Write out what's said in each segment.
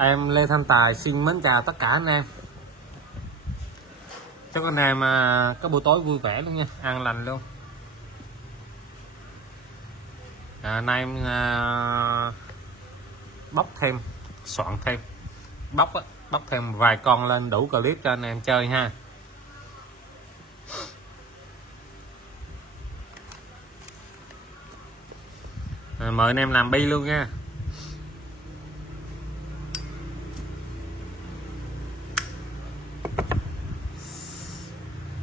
Em Lê Thanh Tài xin mến chào tất cả anh em. Chúc anh em có buổi tối vui vẻ luôn nha, an lành luôn. Nay em bóc thêm, soạn thêm, bóc thêm vài con lên đủ clip cho anh em chơi ha. Mời anh em làm bi luôn nha.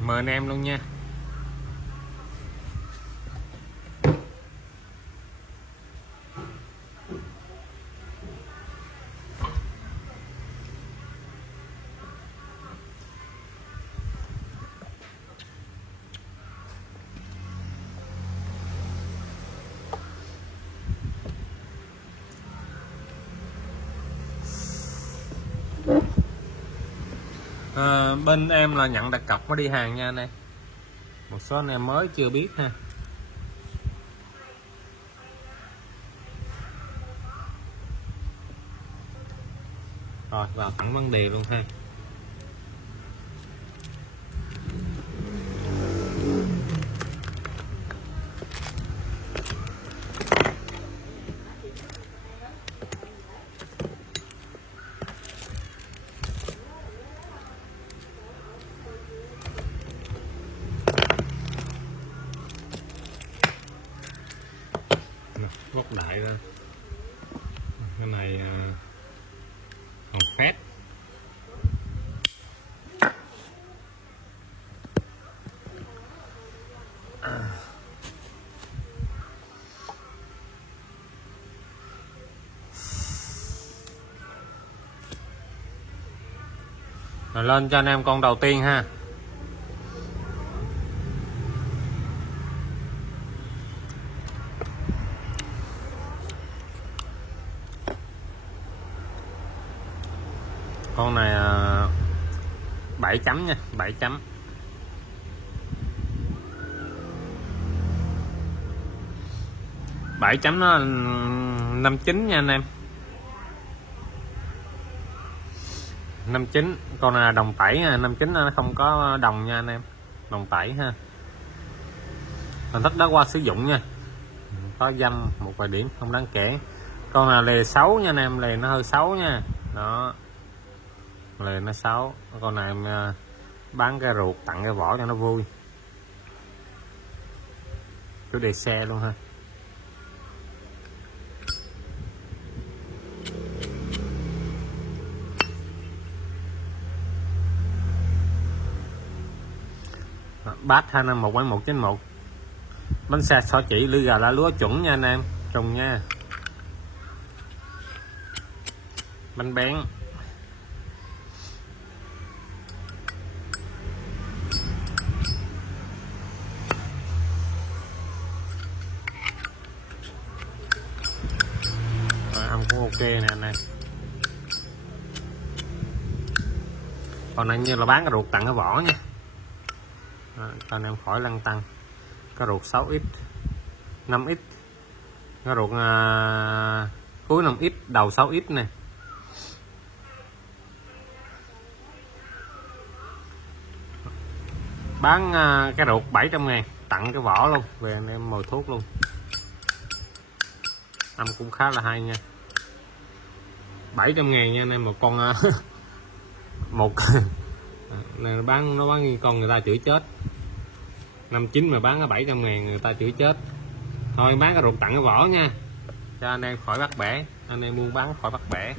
Mời anh em luôn nha. Bên em là nhận đặt cọc mới đi hàng nha anh em. Một số anh em mới chưa biết ha. Rồi vào thẳng vấn đề luôn ha. Lóc đại ra. Cái này hồng phét. Rồi lên cho anh em con đầu tiên ha. Con này 7 chấm nha, 7 chấm. Bảy chấm nó 59 nha anh em. 59, con này là đồng tẩy nha, 59 nó không có đồng nha anh em. Đồng tẩy ha. Hình thức đó qua sử dụng nha. Có dăm một vài điểm không đáng kể. Con này lề 6 nha anh em, lề nó hơi xấu nha. Đó. Lề nó xấu. Con này em bán cái ruột tặng cái vỏ cho nó vui. Chủ đề xe luôn ha. Bát 25119191. Bánh xe xỏ chỉ lưỡi gà lá lúa chuẩn nha anh em, trùng nha. Bánh bén. Âm cũng ok nè anh em. Còn này như là bán cái ruột tặng cái vỏ nha. Cho anh em khỏi lăn tăng. Cái ruột 6x 5x, cái ruột cuối 5x đầu 6x nè. Bán cái ruột 700.000 tặng cái vỏ luôn, về anh em mồi thuốc luôn. Âm cũng khá là hay nha. 700.000 nha anh em, một con một này nó bán con người ta chửi chết. 59 mà bán cái 700.000 người ta chửi chết. Thôi bán cái ruột tặng cái vỏ nha, cho anh em khỏi bắt bẻ, anh em buôn bán khỏi bắt bẻ.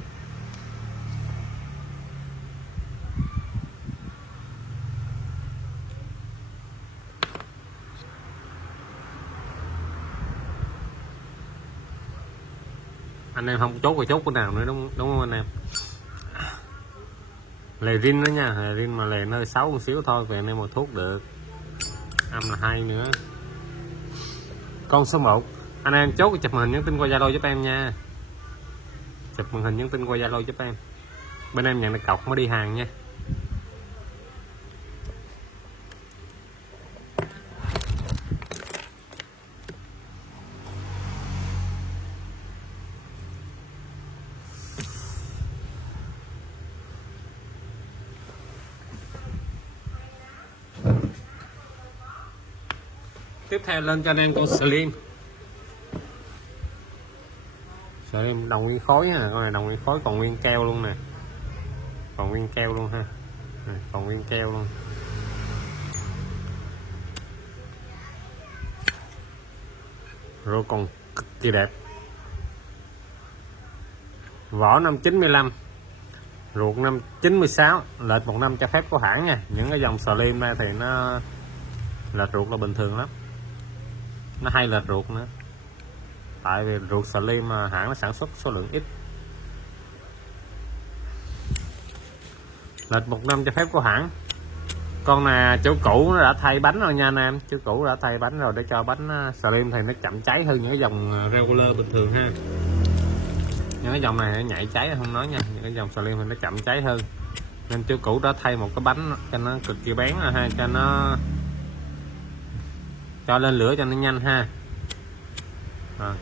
Anh em không chốt rồi chốt cái nào nữa, đúng không anh em? Lề rin đó nha, lề rin mà lề nó hơi xấu một xíu thôi, về anh em một thuốc được. Âm là hay nữa. Con số 1 anh em chốt chụp hình nhắn tin qua Zalo giúp em nha. Chụp màn hình nhắn tin qua Zalo giúp em. Bên em nhận được cọc mới đi hàng nha. Tiếp theo lên cho anh em con Slim. Slim đồng nguyên khối nha, con này đồng nguyên khối còn nguyên keo luôn nè. Còn nguyên keo luôn ha. Còn nguyên keo luôn. Rồi còn cực kỳ đẹp. Vỏ năm 95, ruột năm 96, lệch 1 năm cho phép của hãng nha. Những cái dòng Slim này thì nó lệch ruột là bình thường lắm, nó hay lệch ruột nữa, tại vì ruột Slim mà hãng nó sản xuất số lượng ít. Lệch 1 năm cho phép của hãng. Con này chỗ cũ nó đã thay bánh rồi nha anh em, chỗ cũ đã thay bánh rồi để cho bánh Slim thì nó chậm cháy hơn những cái dòng regular bình thường ha. Những cái dòng này nó nhảy cháy không nói nha, những cái dòng Slim thì nó chậm cháy hơn, nên chỗ cũ đã thay một cái bánh cho nó cực kỳ bén rồi ha, cho lên lửa cho nó nhanh ha.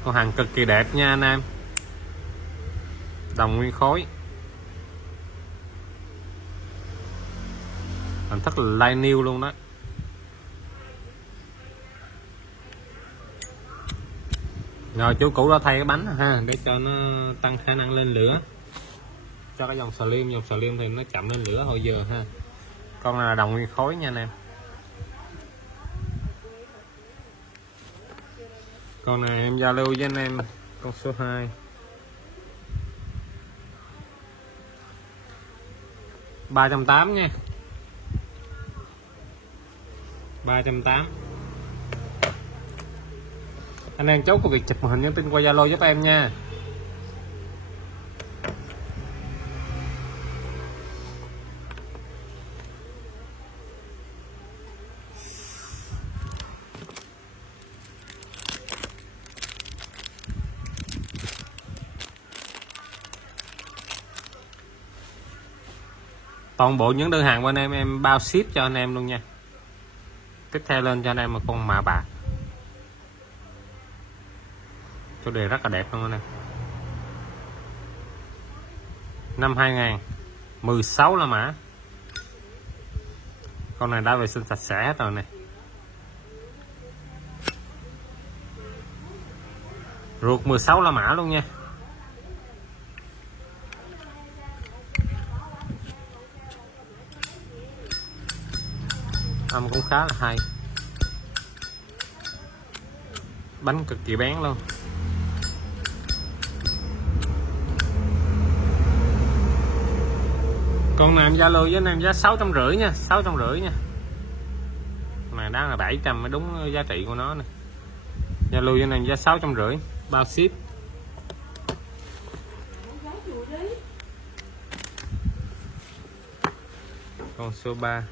Con hàng cực kỳ đẹp nha anh em, đồng nguyên khối, hình thức là light new luôn đó. Rồi chú cũ đã thay cái bánh ha, để cho nó tăng khả năng lên lửa cho cái dòng Slim thì nó chậm lên lửa hồi giờ ha. Con này là đồng nguyên khối nha anh em. Con này em giao lưu với anh em con số 2 380 nha, 380. Anh em chốt có việc chụp màn hình nhắn tin qua Zalo giúp em nha. Toàn bộ những đơn hàng của anh em bao ship cho anh em luôn nha. Tiếp theo lên cho anh em một con mạ bạc, chủ đề rất là đẹp luôn nè. Năm 2016 là mã. Con này đã vệ sinh sạch sẽ rồi nè. Ruột 16 là mã luôn nha. Âm cũng khá là hay, bánh cực kỳ bén luôn. Con này em Zalo với anh em giá 650 nha, 650 nha. Con này đang là 700 mới đúng giá trị của nó nè. Zalo với anh em giá 650 bao ship. Con số 3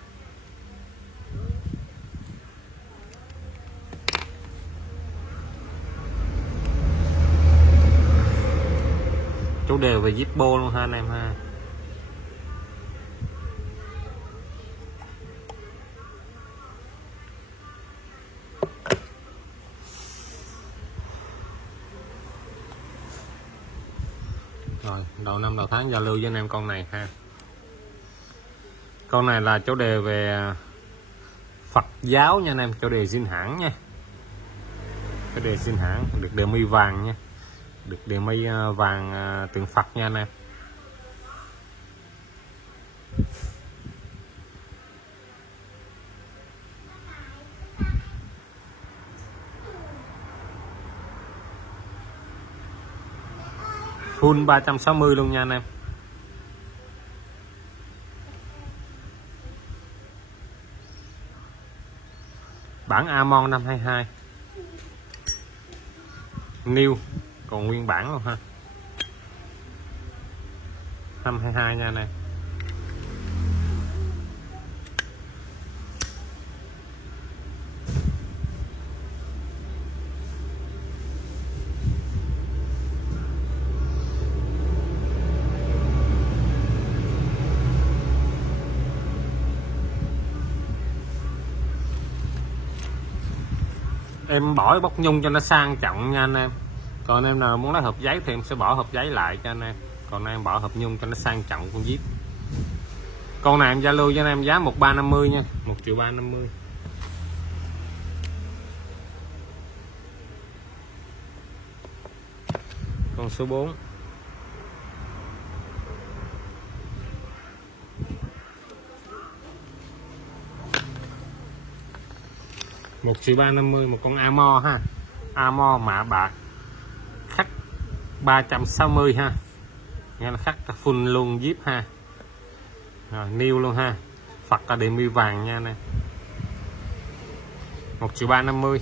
chủ đề về Zippo luôn ha anh em ha. Rồi đầu năm đầu tháng giao lưu với anh em con này ha. Con này là chủ đề về Phật giáo nha anh em, chủ đề zin hãng nha, chủ đề zin hãng, được đề mi vàng nha, được đề mi vàng tượng Phật nha anh em. Full 360 luôn nha anh em. Bản Amon 522 new, còn nguyên bản luôn ha, 522 nha anh em. Em bỏ bóc nhung cho nó sang trọng nha anh em. Còn em nào muốn lấy hộp giấy thì em sẽ bỏ hộp giấy lại cho anh em. Còn em bỏ hộp nhung cho nó sang trọng con Jeep. Con này em Zalo cho anh em giá 1350 nha, 1.350.000. Con số 4 1.350.000 một con Amo ha. Amo mạ bạc khắc 360 ha, nghe là khắc full luôn zip ha. Rồi new luôn ha, Phật là điểm mi vàng nha này. 1.350.000.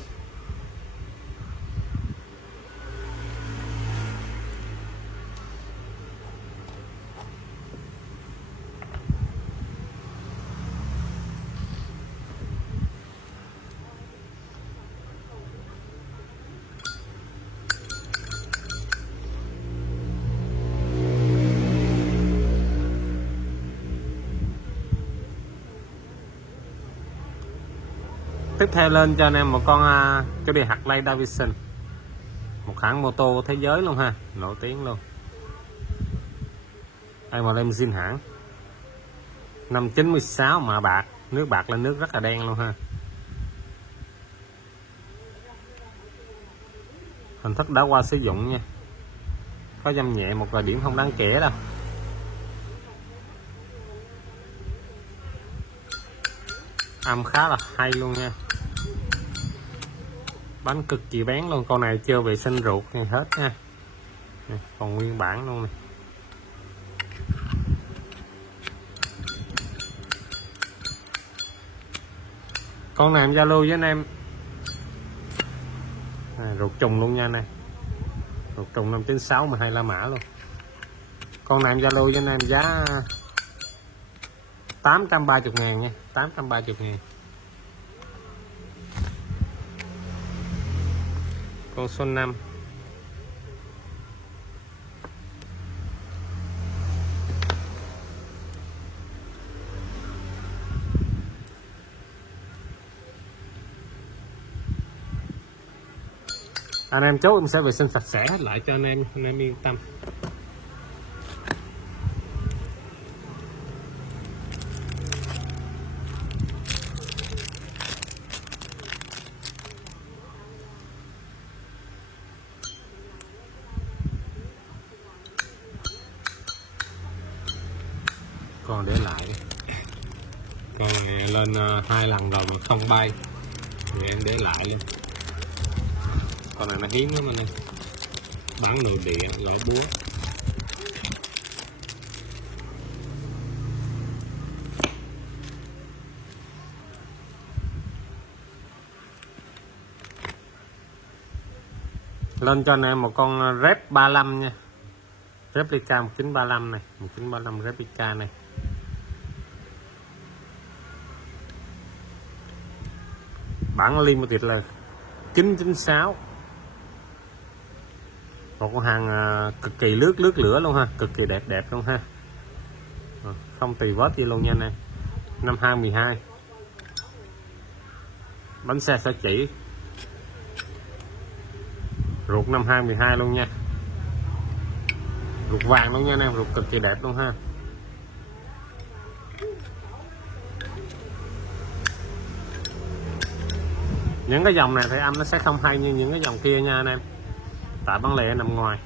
Tiếp theo lên cho anh em một con cái đề Harley Davidson, một hãng mô tô thế giới luôn ha, nổi tiếng luôn. Đây mà em xin hãng 596 mạ bạc, nước bạc lên nước rất là đen luôn ha. Hình thức đã qua sử dụng nha, có dăm nhẹ một vài điểm không đáng kể đâu. Âm khá là hay luôn nha, bánh cực kỳ bén luôn. Con này chưa vệ sinh ruột này hết nha, còn nguyên bản luôn này. Con này em giao lưu với anh em ruột trùng luôn nha này, ruột trùng 596 mà 2 la mã luôn. Con này em giao lưu với anh em giá 830.000 nha, 830.000. Con số 5 anh em chốt em sẽ vệ sinh sạch sẽ hết lại cho anh em yên tâm. Còn để lại đi. Con này lên 2 lần rồi mà không bay thì em để lại luôn. Con này nó hiếm lắm anh em, bán nội địa loại búa. Lên cho anh em một con Rep 35 nha, Replica 1935 này, 1935 Replica này. Bản limited là 996. Một con hàng cực kỳ lướt lửa luôn ha, cực kỳ đẹp luôn ha, không tì vết gì luôn nha anh em. Năm 2012, bánh xe sẽ chỉ ruột năm 2012 luôn nha, ruột vàng luôn nha anh em, ruột cực kỳ đẹp luôn ha. Những cái dòng này thì âm nó sẽ không hay như những cái dòng kia nha anh em, tại bán lẻ nằm ngoài.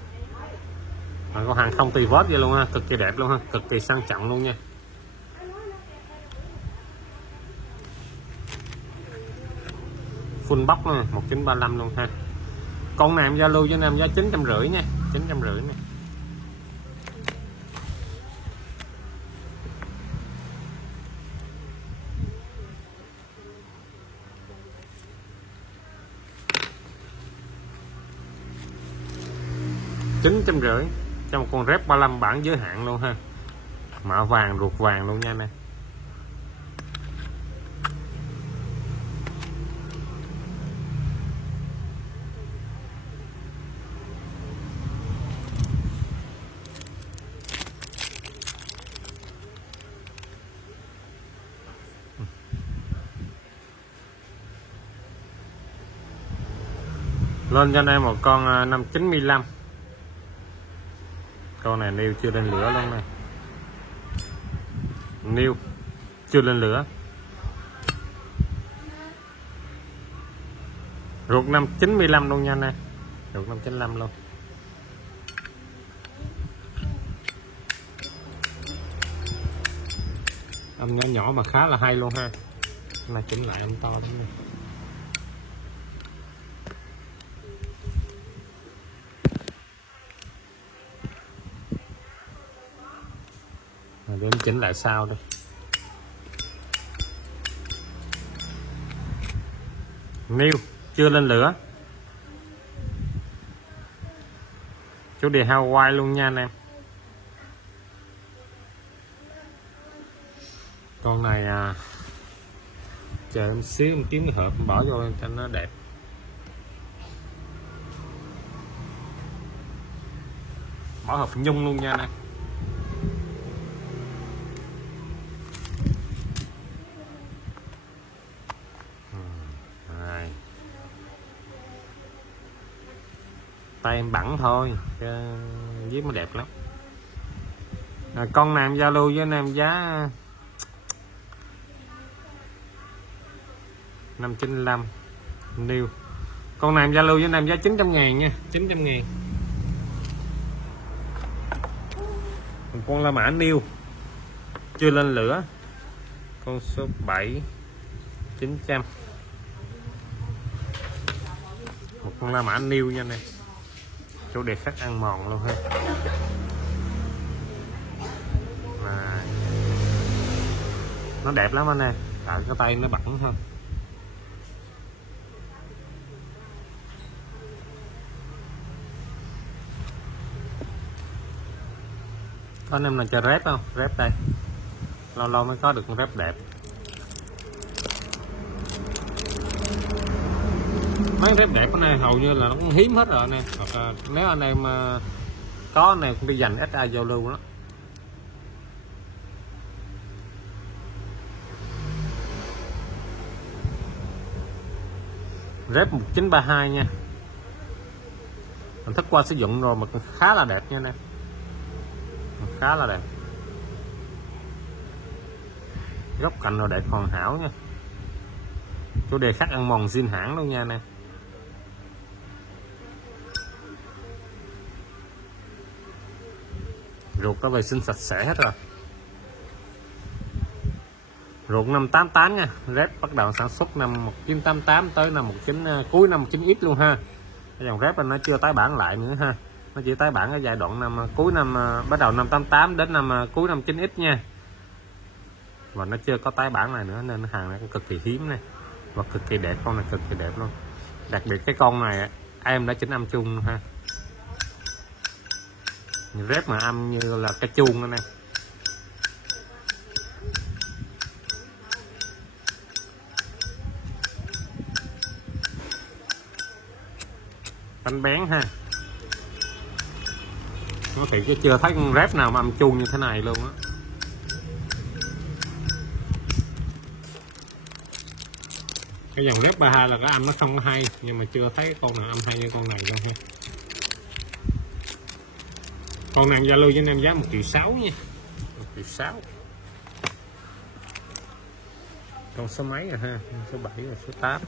Con hàng không tì vết vậy luôn ha, cực kỳ đẹp luôn ha, cực kỳ sang trọng luôn nha. Full box nè, 1935 luôn ha. Con này em giao lưu cho anh em giá 950 nha, 950 nè. $950 cho một con Rep 35 bản giới hạn luôn ha, mạ vàng ruột vàng luôn nha nè. Lên cho anh em một con 595. Con này nêu chưa lên lửa luôn này, nêu chưa lên lửa, ruột 595 luôn nha anh em, ruột 595 luôn. Âm nhỏ nhỏ mà khá là hay luôn ha. Là chỉnh lại âm to đó nè. Để em chỉnh lại sau đây. Niêu chưa lên lửa. Chủ đề Hawaii luôn nha anh em. Con này chờ em xíu em kiếm cái hộp em bỏ vô cho nó đẹp. Bỏ hộp nhung luôn nha anh em. Tay em bẵng thôi chứ viết mới đẹp lắm. Con này em giao lưu với anh em giá 595 new. Con này em giao lưu với anh em giá 900.000 nha, 900.000. Con La Mã new chưa lên lửa, con số 7 900. Một con La Mã new nha anh em. Chủ đề khác ăn mòn luôn ha. Nó đẹp lắm anh em. Tại cái tay nó bẩn thôi. Có anh em nào chơi rep không? Rep đây. Lâu lâu mới có được con rep đẹp. Mấy rep đẹp cái này hầu như là nó cũng hiếm hết rồi anh em. Hoặc là nếu anh em có anh em cũng đi dành ít ai giao lưu đó. Rep 1932 nha. Mình thức qua sử dụng rồi mà khá là đẹp nha anh em. Khá là đẹp. Góc cạnh rồi đẹp hoàn hảo nha. Chủ đề khác ăn mòn zin hãng luôn nha anh em. Ruột có vệ sinh sạch sẽ hết rồi. Ruột 588 nha. Rep bắt đầu sản xuất năm 1988 tới năm cuối năm 19X luôn ha. Cái dòng rep nó chưa tái bản lại nữa ha. Nó chỉ tái bản ở giai đoạn cuối năm bắt đầu năm 88 đến cuối năm 9X nha. Và nó chưa có tái bản lại nữa nên hàng này cũng cực kỳ hiếm này. Và cực kỳ đẹp, con này cực kỳ đẹp luôn. Đặc biệt cái con này em đã chỉnh âm chuông ha. Rep mà âm như là cái chuông đó nè. Bánh bén ha. Nó thì chứ chưa thấy con rep nào mà âm chuông như thế này luôn á. Cái dòng rep 32 là cái âm nó không hay, nhưng mà chưa thấy con nào âm hay như con này đâu ha. Con này giao lưu với anh em giá 1.600.000 nha. 1.600.000. Con số mấy rồi ha, số 7 và số 8.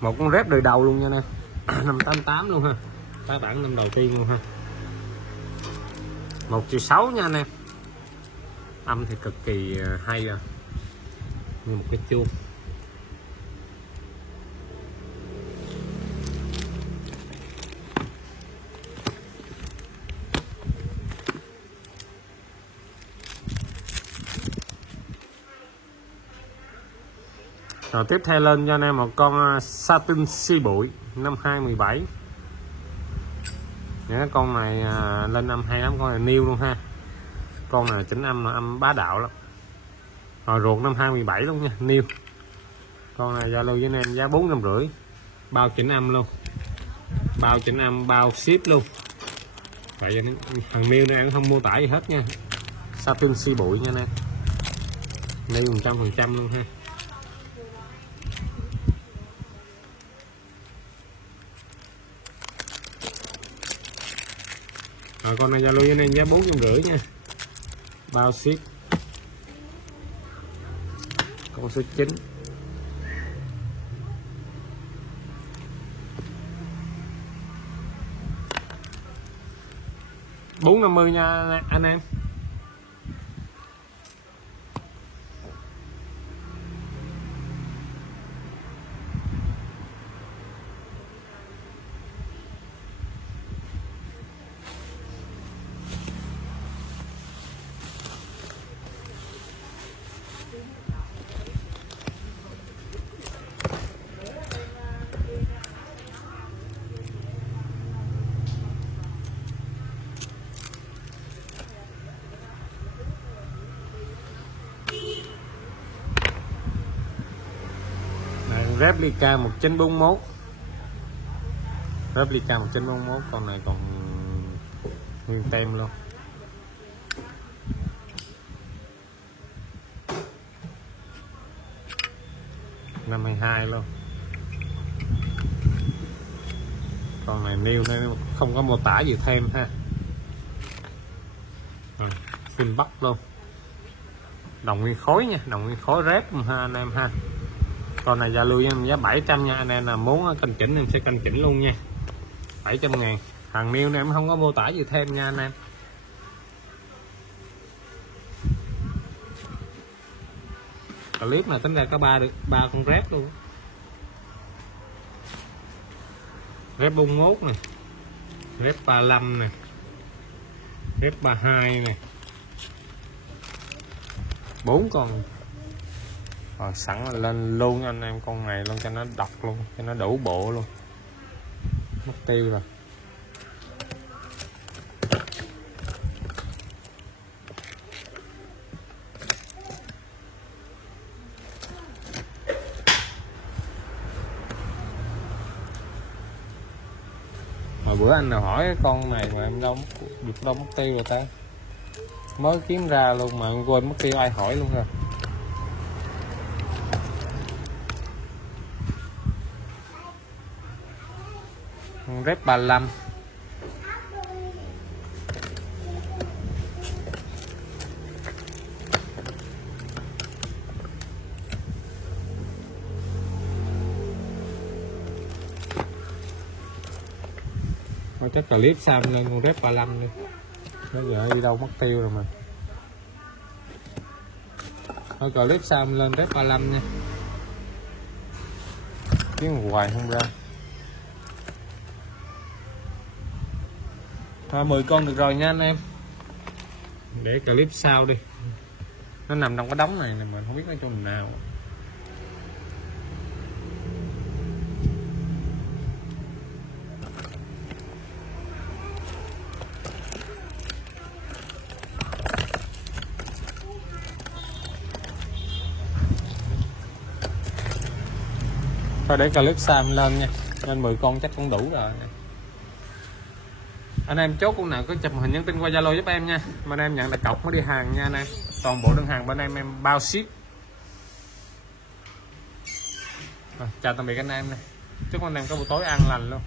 Một con rep đời đầu luôn nha nè. 588 luôn ha. Tái bản năm đầu tiên luôn ha. 1.600.000 nha anh em. Âm thì cực kỳ hay rồi. Như một cái chuông. Rồi tiếp theo lên cho anh em một con satin xi bụi năm 2017. Những con này lên năm 28, con này new luôn ha. Con này chỉnh âm là âm bá đạo lắm. Rồi ruột năm 2017 luôn nha, new. Con này giao lưu với anh em giá 450, bao chỉnh âm luôn. Bao chỉnh âm, bao ship luôn. Vậy thằng new này cũng không mua tải gì hết nha. Satin xi bụi nha anh em. New 100% luôn ha. Rồi con này giao lưu với anh em giá 450 nha. Bao ship. Con số 9. $450 nha anh em. Replica 1941, Replica 1941, con này còn nguyên tem luôn. Năm 22 luôn. Con này new nó không có mô tả gì thêm ha. Full bắc luôn, đồng nguyên khối nha, đồng nguyên khối rép ha anh em ha. Con này Zalo em giá 700 nha, anh em là muốn canh chỉnh em sẽ canh chỉnh luôn nha. 700.000. Hàng new này em không có mô tả gì thêm nha anh em. Clip này tính ra có ba con rép luôn. Rép 41 này, rép 35 này, rép 32 này, 4 con. Rồi sẵn lên luôn anh em con này luôn cho nó độc luôn, cho nó đủ bộ luôn. Mất tiêu rồi. Hồi bữa anh nào hỏi con này mà em đâu mất tiêu rồi ta, mới kiếm ra luôn mà quên mất tiêu, ai hỏi luôn rồi. Rep 35, thôi chắc clip sao lên con rep 35 đi, bây giờ đi đâu mất tiêu rồi mà. Thôi clip sao lên rep 35 nha, kiếm hoài không ra. 10 con được rồi nha anh em. Để clip sau đi, nó nằm trong cái đống này mà không biết nó trong nào. Thôi để clip sau lên nha, nên 10 con chắc cũng đủ rồi. Anh em chốt con nào có chụp hình nhắn tin qua Zalo giúp em nha, mà anh em nhận đặt cọc mới đi hàng nha anh em. Toàn bộ đơn hàng bên em bao ship. Chào tạm biệt anh em này, chúc anh em có buổi tối an lành luôn.